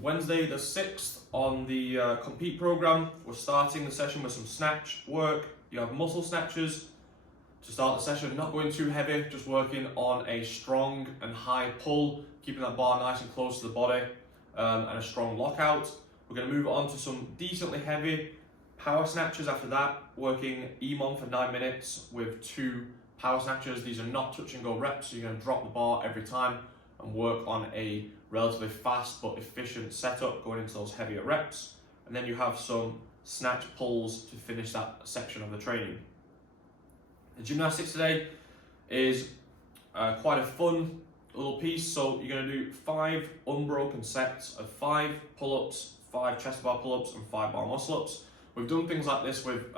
Wednesday the 6th on the Compete program. We're starting the session with some snatch work. You have muscle snatches to start the session, not going too heavy, just working on a strong and high pull, keeping that bar nice and close to the body, and a strong lockout. We're going to move on to some decently heavy power snatches after that, working EMOM for 9 minutes with 2 power snatches. These are not touch and go reps, so you're going to drop the bar every time and work on a relatively fast but efficient setup going into those heavier reps. And then you have some snatch pulls to finish that section of the training. The gymnastics today is quite a fun little piece. So you're going to do 5 unbroken sets of 5 pull-ups, 5 chest bar pull-ups and 5 bar muscle-ups. We've done things like this with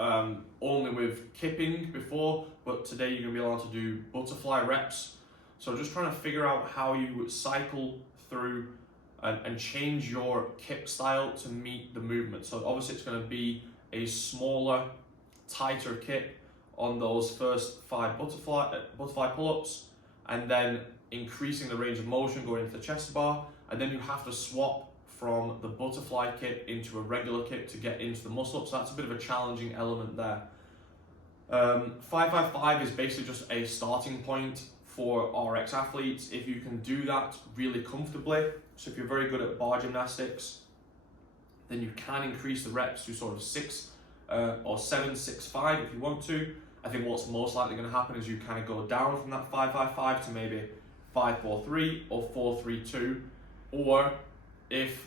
only with kipping before, but today you're going to be allowed to do butterfly reps. So just trying to figure out how you cycle through and change your kip style to meet the movement. So obviously it's going to be a smaller, tighter kip on those first 5 butterfly pull-ups, and then increasing the range of motion going into the chest bar, and then you have to swap from the butterfly kip into a regular kip to get into the muscle up. So that's a bit of a challenging element there. 555 is basically just a starting point for RX athletes. If you can do that really comfortably, so if you're very good at bar gymnastics, then you can increase the reps to sort of 6 or 765 if you want to. I think what's most likely going to happen is you kind of go down from that 555 to maybe 543 or 432, or if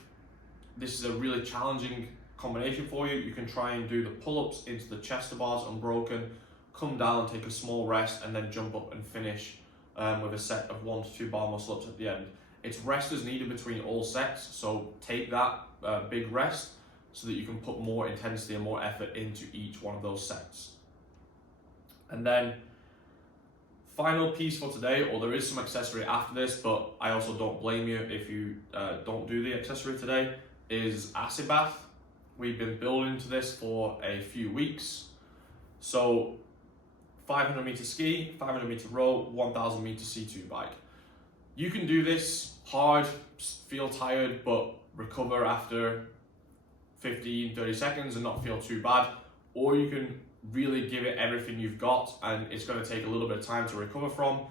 this is a really challenging combination for you, you can try and do the pull-ups into the chest bars unbroken, come down, take a small rest, and then jump up and finish with a set of 1 to 2 bar muscle-ups at the end. It's rest is needed between all sets, so take that big rest so that you can put more intensity and more effort into each one of those sets. And then final piece for today, or there is some accessory after this, but I also don't blame you if you don't do the accessory today, is acid bath. We've been building to this for a few weeks. So 500 meter ski, 500 meter row, 1000 meter C2 bike. You can do this hard, feel tired, but recover after 15-30 seconds and not feel too bad. Or you can really give it everything you've got and it's going to take a little bit of time to recover from.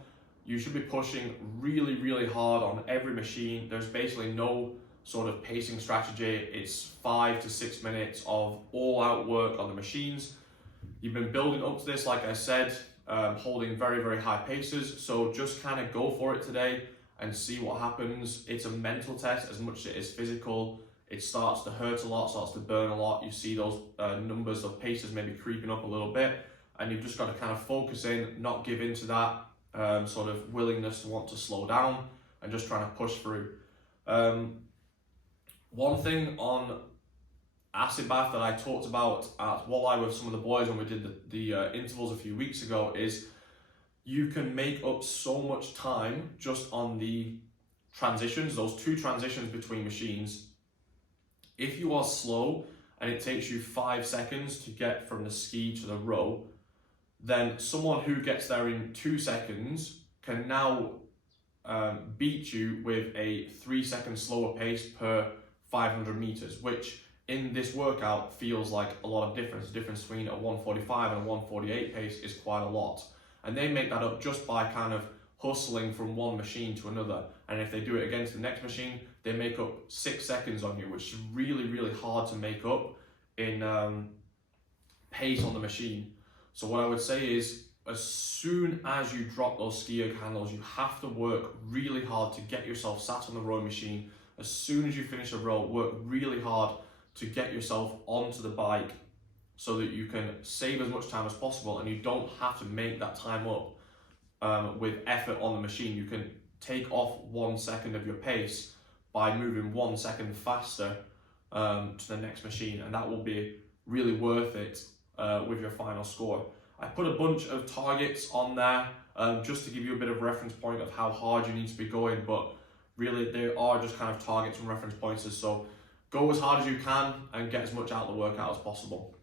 You should be pushing really, really hard on every machine. There's basically no sort of pacing strategy. It's 5 to 6 minutes of all-out work on the machines. You've been building up to this, like I said, holding very, very high paces. So just kind of go for it today and see what happens. It's a mental test as much as it is physical. It starts to hurt a lot, starts to burn a lot. You see those numbers of paces maybe creeping up a little bit, and you've just got to kind of focus in, not give in to that sort of willingness to want to slow down and just trying to push through. One thing on acid bath that I talked about at Walleye with some of the boys when we did the intervals a few weeks ago is you can make up so much time just on the transitions, those 2 transitions between machines. If you are slow and it takes you 5 seconds to get from the ski to the row, then someone who gets there in 2 seconds can now beat you with a 3-second slower pace per 500 meters, which in this workout feels like a lot of difference. The difference between a 145 and a 148 pace is quite a lot. And they make that up just by kind of hustling from one machine to another. And if they do it against the next machine, they make up 6 seconds on you, which is really, really hard to make up in pace on the machine. So what I would say is, as soon as you drop those ski handles, you have to work really hard to get yourself sat on the rowing machine. As soon as you finish a row, work really hard to get yourself onto the bike so that you can save as much time as possible and you don't have to make that time up with effort on the machine. You can take off 1 second of your pace by moving 1 second faster to the next machine, and that will be really worth it with your final score. I put a bunch of targets on there just to give you a bit of reference point of how hard you need to be going, but really they are just kind of targets and reference pointers. So go as hard as you can and get as much out of the workout as possible.